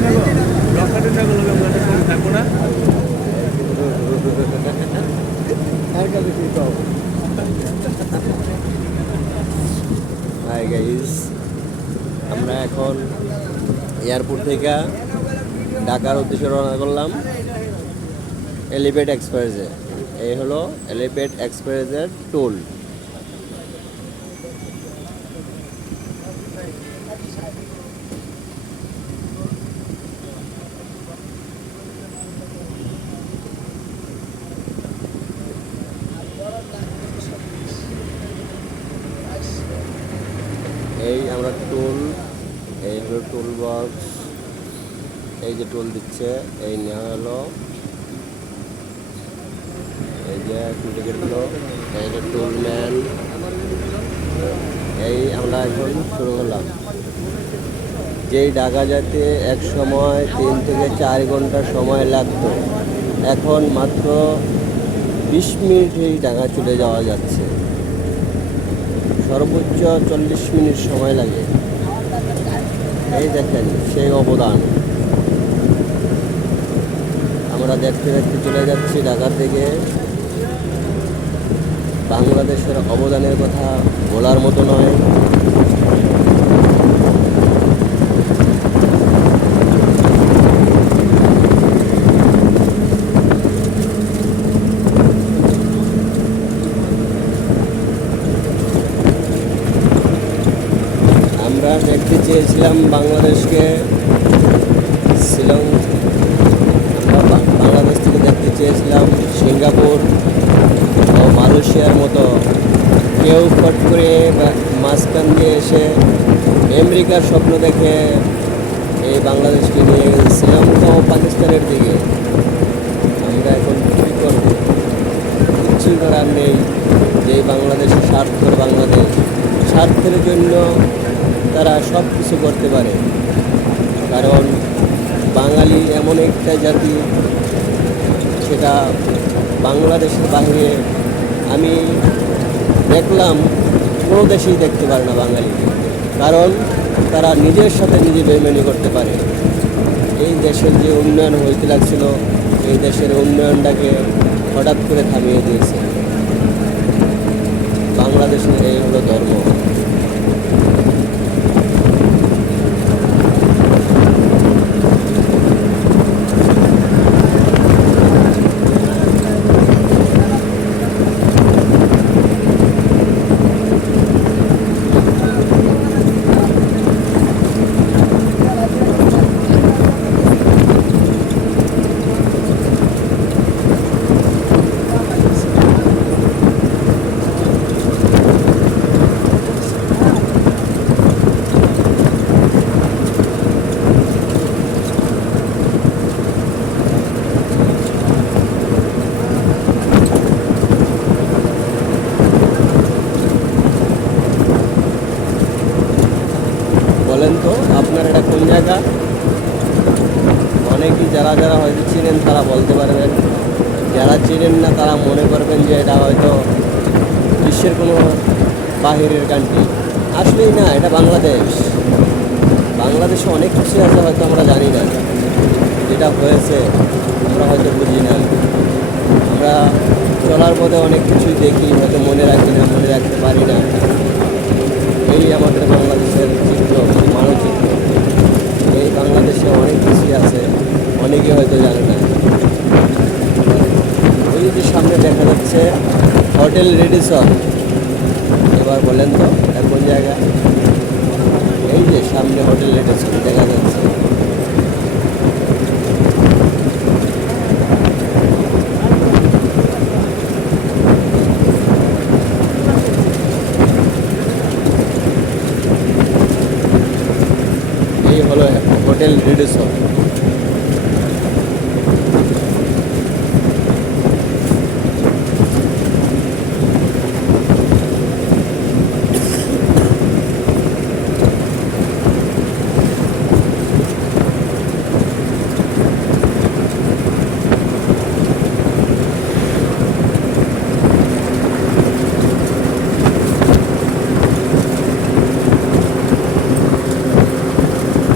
Hi guys, আমরা এখন airport থেকে ঢাকার উদ্দেশ্যে রওনা করলাম এলিভেট এক্সপ্রেসে। এই হলো এলিভেট এক্সপ্রেসের টোল। এই আমরা টোল, এই হলো টোল বক্স, এই যে টোল দিচ্ছে, এই নেওয়া হলো, এই যে টিকিটগুলো, এই যে টোল ম্যান। এই আমরা এখন শুরু করলাম। যেই ঢাকা যেতে এক সময় 3 থেকে 4 ঘন্টা সময় লাগতো, এখন মাত্র 20 মিনিটেই ঢাকা চলে যাওয়া যাচ্ছে। সর্বোচ্চ 40 মিনিট সময় লাগে। এই দেখেন সেই অবদান। আমরা দেখতে দেখতে চলে যাচ্ছি ঢাকা থেকে। বাংলাদেশের অবদানের কথা বলার মতো নয়। আমরা দেখতে চেয়েছিলাম বাংলাদেশকে শিলং, আমরা বাংলাদেশ থেকে দেখতে চেয়েছিলাম সিঙ্গাপুর ও মালয়েশিয়ার মতো। কেউ ফট করে মাঝখান দিয়ে এসে আমেরিকার স্বপ্ন দেখে এই বাংলাদেশকে নিয়ে গেছে শ্রীলঙ্কা ও পাকিস্তানের দিকে। আমরা এখন কী করব? কিছুই করার নেই। যে বাংলাদেশের স্বার্থের বাংলাদেশ, স্বার্থের জন্য তারা সব কিছু করতে পারে। কারণ বাঙালি এমন একটা জাতি, সেটা বাংলাদেশের বাইরে আমি দেখলাম কোনো দেশেই দেখতে পারে না বাঙালিকে। কারণ তারা নিজের সাথে নিজে বেইমানি করতে পারে। এই দেশের যে উন্নয়ন হইতে লাগছিল, এই দেশের উন্নয়নটাকে হঠাৎ করে থামিয়ে দিয়েছে। বাংলাদেশের এই হলো ধর্ম। বলেন তো আপনার এটা কোন জায়গা? অনেকেই যারা যারা হয়তো চিনেন তারা বলতে পারবেন, যারা চিনেন না তারা মনে করবেন যে এটা হয়তো বিশ্বের কোনো বাহিরের কান্ট্রি। আসলেই না, এটা বাংলাদেশ। বাংলাদেশে অনেক কিছু আছে হয়তো আমরা জানি না, যেটা হয়েছে আমরা হয়তো বুঝি না। আমরা চলার পথে অনেক কিছুই দেখি, হয়তো মনে রাখি না, মনে রাখতে পারি না। এই আমাদের বাংলাদেশের চিত্র, মানচিত্র। এই বাংলাদেশে অনেক কিছুই আছে, অনেকে হয়তো জানে না। ওই যে সামনে দেখা যাচ্ছে হোটেল রেডিসন। এবার বলেন তো এটা কোন জায়গা? এই যে সামনে হোটেল রেডিসন দেখা যাচ্ছে। এই হলো হোটেল রেডিসন।